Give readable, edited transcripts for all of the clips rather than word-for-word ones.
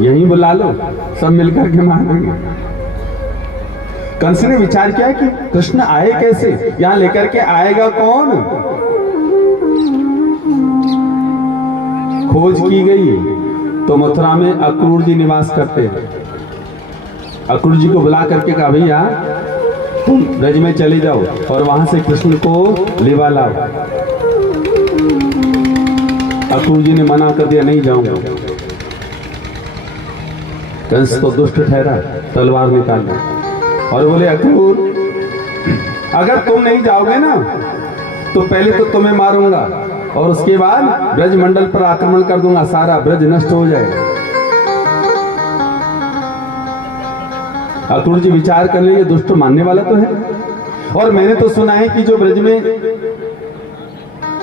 यहीं बुला लो, सब मिलकर के मानेंगे। कंस ने विचार किया कि कृष्ण आए कैसे, यहां लेकर के आएगा कौन। खोज की गई तो मथुरा में अक्रूर जी निवास करते हैं। अक्रूर जी को बुला करके कहा, भैया तुम ब्रज में चले जाओ और वहां से कृष्ण को लेवा लाओ। अक्रूर जी ने मना कर दिया, नहीं जाऊंगा। कंस तो दुष्ट ठहरा, तलवार निकाल और बोले, अक्रूर अगर तुम नहीं जाओगे ना तो पहले तो तुम्हें मारूंगा और उसके बाद ब्रज मंडल पर आक्रमण कर दूंगा, सारा ब्रज नष्ट हो जाएगा। अक्रूर जी विचार कर ले, ये दुष्ट मानने वाला तो है, और मैंने तो सुना है कि जो ब्रज में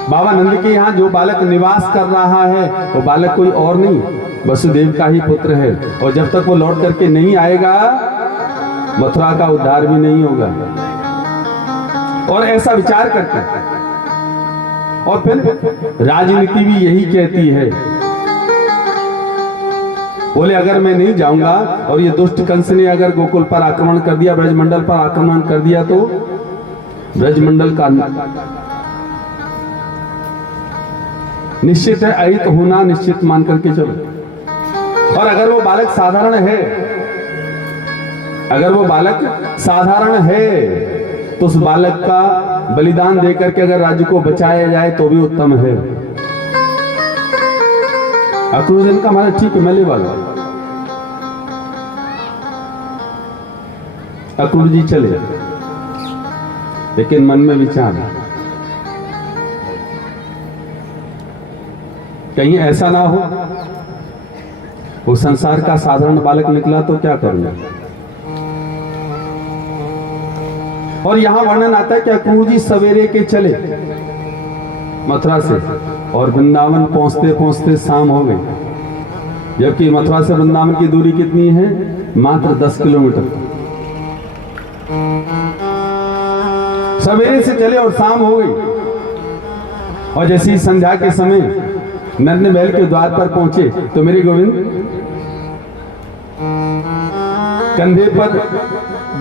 बाबा नंद के यहाँ जो बालक निवास कर रहा है वो बालक कोई और नहीं, वसुदेव का ही पुत्र है, और जब तक वो लौट करके नहीं आएगा मथुरा का उद्धार भी नहीं होगा। और ऐसा विचार करते हैं। और फिर राजनीति भी यही कहती है। बोले, अगर मैं नहीं जाऊंगा और ये दुष्ट कंस ने अगर गोकुल पर आक्रमण कर दिया, ब्रजमंडल पर आक्रमण कर दिया, तो ब्रजमंडल का निश्चित है अहित होना, निश्चित मान करके चलो। और अगर वो बालक साधारण है, अगर वो बालक साधारण है तो उस बालक का बलिदान देकर के अगर राज्य को बचाया जाए तो भी उत्तम है। अक्रूर जी का हमारा ठीक मिले वाला। अक्रूर जी चले, लेकिन मन में विचार, कहीं ऐसा ना हो वो संसार का साधारण बालक निकला तो क्या करूंगा। और यहां वर्णन आता है कि अक्रूर जी सवेरे के चले मथुरा से, और वृंदावन पहुंचते पहुंचते शाम हो गई। जबकि मथुरा से वृंदावन की दूरी कितनी है, मात्र 10 किलोमीटर। सवेरे से चले और शाम हो गई। और जैसे ही संध्या के समय नंद महल के द्वार पर पहुंचे तो मेरे गोविंद कंधे पर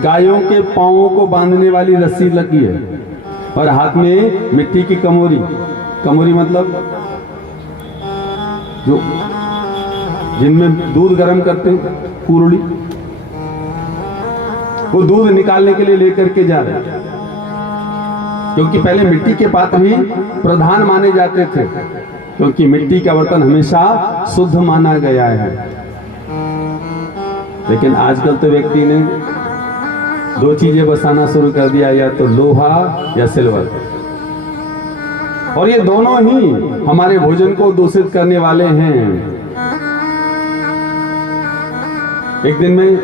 गायों के पांवों को बांधने वाली रस्सी लगी है और हाथ में मिट्टी की कमोरी। कमोरी मतलब जो जिनमें दूध गर्म करते हैं, कुरड़ी, वो दूध निकालने के लिए लेकर के जा रहे हैं। क्योंकि पहले मिट्टी के पात्र ही प्रधान माने जाते थे, क्योंकि मिट्टी का बर्तन हमेशा शुद्ध माना गया है। लेकिन आजकल तो व्यक्ति ने 2 चीजें बसाना शुरू कर दिया, या तो लोहा या सिल्वर, और ये दोनों ही हमारे भोजन को दूषित करने वाले हैं। एक दिन में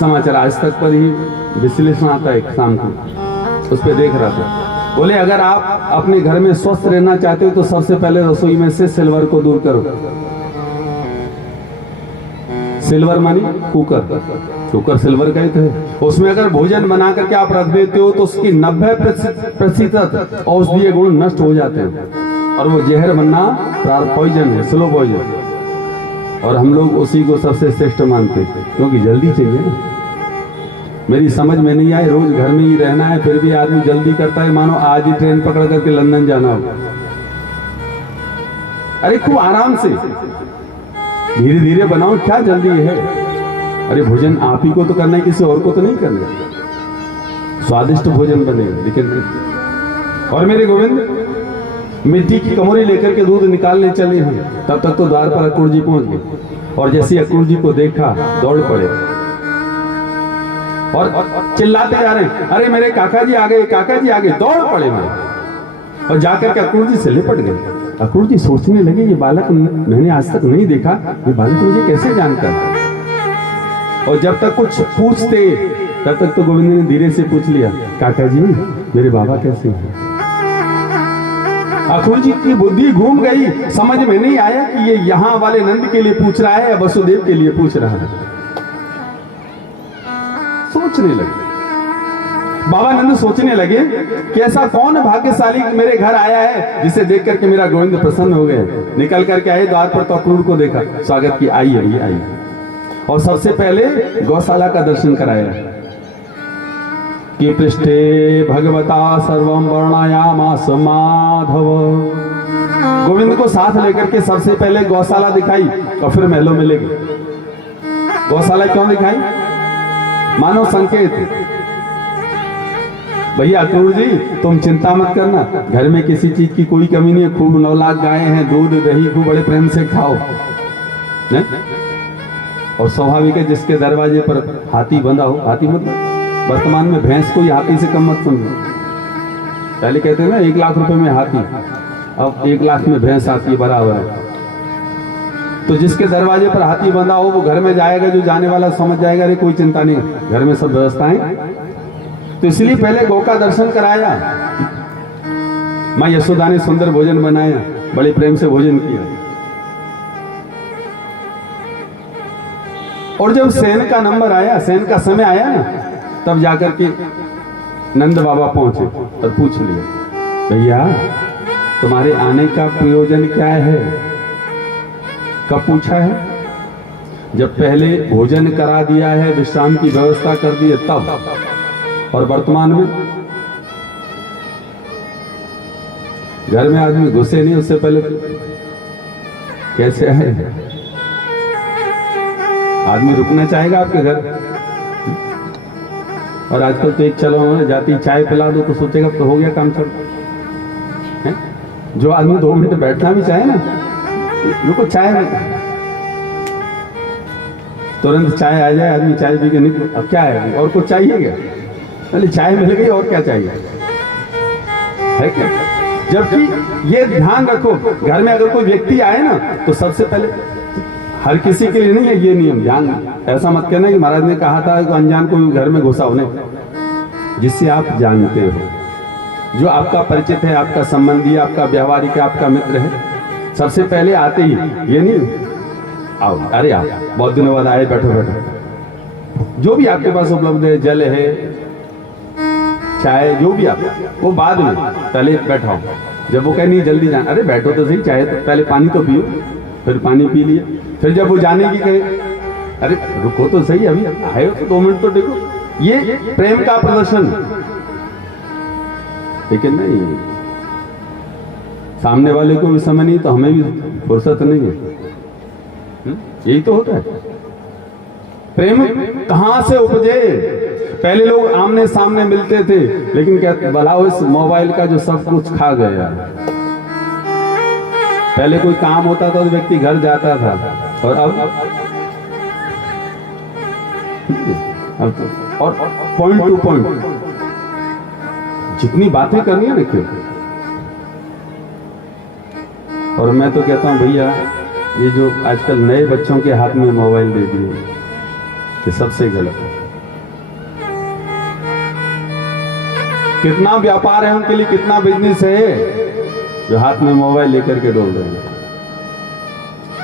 समाचार आज तक पर ही विश्लेषण आता है, शाम को उस पर देख रहा था। बोले, अगर आप अपने घर में स्वस्थ रहना चाहते हो तो सबसे पहले रसोई में से सिल्वर को दूर करो। सिल्वर मानी कुकर, कुकर सिल्वर का ही तो है। उसमें अगर भोजन बना करके आप रख देते हो तो उसकी 90% औषधीय गुण नष्ट हो जाते हैं, और वो जहर बनना पॉइजन है, स्लो पॉइजन। और हम लोग उसी को सबसे श्रेष्ठ मानते हैं, क्योंकि जल्दी चाहिए ना। मेरी समझ में नहीं आए, रोज घर में ही रहना है, फिर भी आदमी जल्दी करता है, मानो आज ही ट्रेन पकड़ करके लंदन जाना हो। अरे खूब आराम से धीरे धीरे बनाओ, क्या जल्दी है। अरे भोजन आप ही को तो करना है, किसी और को तो नहीं करना। स्वादिष्ट भोजन बनेगा, लेकिन और मेरे गोविंद मिट्टी की कमोरी लेकर के दूध निकालने चले हैं। तब तक तो द्वार पर अक्रूर जी पहुंच गए, और जैसे अक्रूर जी को देखा दौड़ पड़े और चिल्लाते जा रहे हैं, अरे मेरे काका जी आ गए, काका जी आ गए। दौड़ पड़े मैं, और जाकर के अक्रूर जी से लिपट गए। अक्रूर जी सोचने लगे, ये बालक मैंने आज तक नहीं देखा, ये बालक मुझे कैसे जानता है। और जब तक कुछ पूछते तब तक तो गोविंद ने धीरे से पूछ लिया, काका जी मेरे बाबा कैसे हैं। अक्रूर जी की बुद्धि घूम गई, समझ में नहीं आया कि ये यहां वाले नंद के लिए पूछ रहा है या वसुदेव के लिए पूछ रहा है। सोचने लगे, बाबा नंद सोचने लगे कि ऐसा कौन भाग्यशाली मेरे घर आया है जिसे देख करके मेरा गोविंद प्रसन्न हो गए। निकल करके आए, द्वार पर तो अक्रूर को देखा, स्वागत की, आइए भैया आइए। और सबसे पहले गौशाला का दर्शन कराया कि पृष्ठे भगवता सर्वम वर्णायामास माधव। गोविंद को साथ लेकर के सबसे पहले गौशाला दिखाई और फिर महलों में ले गए। गौशाला क्यों दिखाई? मानव संकेत, भैया अक्रूर जी तुम चिंता मत करना, घर में किसी चीज की कोई कमी नहीं है, खूब 9 लाख गायें हैं, दूध दही खूब बड़े प्रेम से खाओ। ने? और स्वाभाविक है जिसके दरवाजे पर हाथी बंधा हो, हाथी मतलब वर्तमान में भैंस को ही हाथी से कम मत समझो। पहले कहते हैं ना 1 लाख रुपए में हाथी, अब 1 लाख में भैंस हाथी बराबर है। तो जिसके दरवाजे पर हाथी बंधा हो वो घर में जाएगा, जो जाने वाला समझ जाएगा अरे कोई चिंता नहीं, घर में सब व्यवस्थाएं। तो इसलिए पहले गौ का दर्शन कराया। माँ यशोदा ने सुंदर भोजन बनाया, बड़े प्रेम से भोजन किया। और जब सेन का नंबर आया, सेन का समय आया ना, तब जाकर के नंद बाबा पहुंचे और पूछ लिया, भैया तुम्हारे आने का प्रयोजन क्या है? कब पूछा है? जब पहले भोजन करा दिया है, विश्राम की व्यवस्था कर दी है तब। और वर्तमान में घर में आदमी घुसे नहीं उससे पहले कैसे आए? आदमी रुकना चाहेगा आपके घर? और आजकल तो एक चलो जाती चाय पिला दो तो सोचेगा तो हो गया काम, चलो। जो आदमी 2 मिनट बैठना भी चाहे ना, रुको चाय में, तुरंत चाय आ जाए, आदमी चाय पी के निकल, अब क्या है और कुछ चाहिए क्या? पहले चाय मिल गई और क्या चाहिए, है क्या? जबकि ये ध्यान रखो, घर में अगर कोई व्यक्ति आए ना तो सबसे पहले, हर किसी के लिए नहीं है ये नियम, ध्यान ऐसा मत कहना कि महाराज ने कहा था कि अनजान को घर में घुसा होने, जिससे आप जानते हो, जो आपका परिचित है, आपका संबंधी, आपका व्यवहारिक है, आपका मित्र है, सबसे पहले आते ही ये नहीं आओ, अरे आप बहुत दिनों बाद आए, बैठो बैठो, जो भी आपके पास उपलब्ध है, जल है, चाय, जो भी आप, वो बाद में, पहले बैठाओ। जब वो कहे नहीं जल्दी जाना, अरे बैठो तो सही, चाय तो पहले पानी तो पियो, फिर पानी पी लिया, फिर जब वो जाने की कहे अरे रुको तो सही, अभी आए हो तो 2 मिनट तो देखो, ये प्रेम का प्रदर्शन। लेकिन नहीं, सामने वाले को भी समय नहीं तो हमें भी फुर्सत नहीं है, यही तो होता है। प्रेम कहां से उपजे? पहले लोग आमने सामने मिलते थे, लेकिन क्या भलाओ इस मोबाइल का जो सब कुछ खा गया। पहले कोई काम होता था तो व्यक्ति घर जाता था, और अब तो और पॉइंट टू पॉइंट जितनी बातें करनी है ना क्यों। और मैं तो कहता हूं भैया ये जो आजकल नए बच्चों के हाथ में मोबाइल दे दिए, ये सबसे गलत है। कितना व्यापार है उनके लिए, कितना बिजनेस है जो हाथ में मोबाइल लेकर के डोल रहे हैं।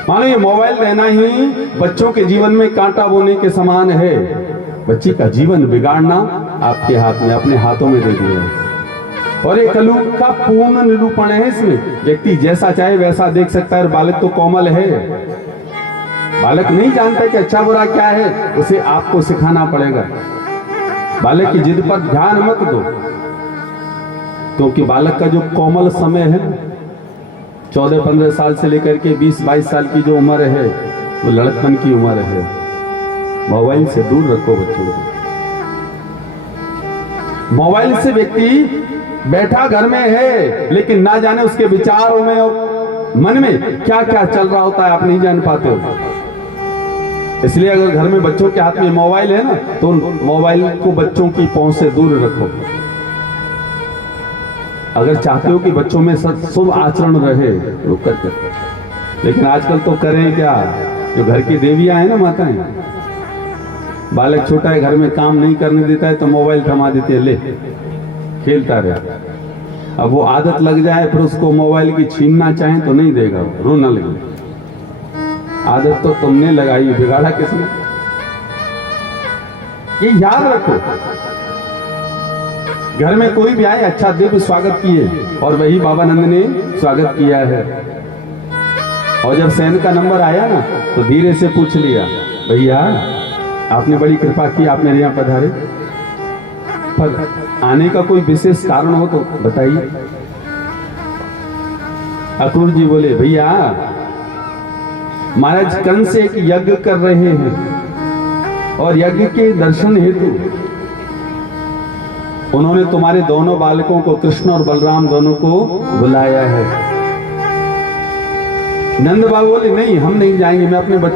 मानो ये मोबाइल रहना ही बच्चों के जीवन में कांटा बोने के समान है। बच्ची का जीवन बिगाड़ना आपके हाथ में, अपने हाथों में दे दिया है। और ये कलयुग का पूर्ण निरूपण है इसमें। व्यक्ति जैसा चाहे वैसा देख सकता है, और बालक तो कोमल है, बालक नहीं जानता कि अच्छा बुरा क्या है, उसे आपको सिखाना पड़ेगा। बालक की जिद पर ध्यान मत दो, क्योंकि बालक का जो कोमल समय है 14-15 साल से लेकर के 20-22 साल की जो उम्र है वो लड़कपन की उम्र है। मोबाइल से दूर रखो बच्चों को। मोबाइल से व्यक्ति बैठा घर में है, लेकिन ना जाने उसके विचारों में और मन में क्या क्या चल रहा होता है आप नहीं जान पाते हो। इसलिए अगर घर में बच्चों के हाथ में मोबाइल है ना, तो मोबाइल को बच्चों की पहुंच से दूर रखो। अगर चाहते हो कि बच्चों में शुभ आचरण रहे तो करके, लेकिन आजकल तो करें क्या, जो घर की देवियां हैं ना, माताएं, बालक छोटा है, घर में काम नहीं करने देता है तो मोबाइल थमा देती है, ले खेलता रहे। अब वो आदत लग जाए, फिर उसको मोबाइल की छीनना चाहे तो नहीं देगा, रोना लगे। आदत तो तुमने लगाई, बिगाड़ा किसने? ये याद रखो। घर में कोई भी आए अच्छा दिव्य स्वागत किए, और वही बाबा नंद ने स्वागत किया है। और जब सैन का नंबर आया ना तो धीरे से पूछ लिया, भैया आपने बड़ी कृपा की, आप मेरे यहाँ पधारे, पर आने का कोई विशेष कारण हो तो बताइए। अक्रूर जी बोले, भैया महाराज कंस एक यज्ञ कर रहे हैं और यज्ञ के दर्शन हेतु उन्होंने तुम्हारे दोनों बालकों को, कृष्ण और बलराम दोनों को बुलाया है। नंद बाबू बोले, नहीं हम नहीं जाएंगे, मैं अपने बच्चे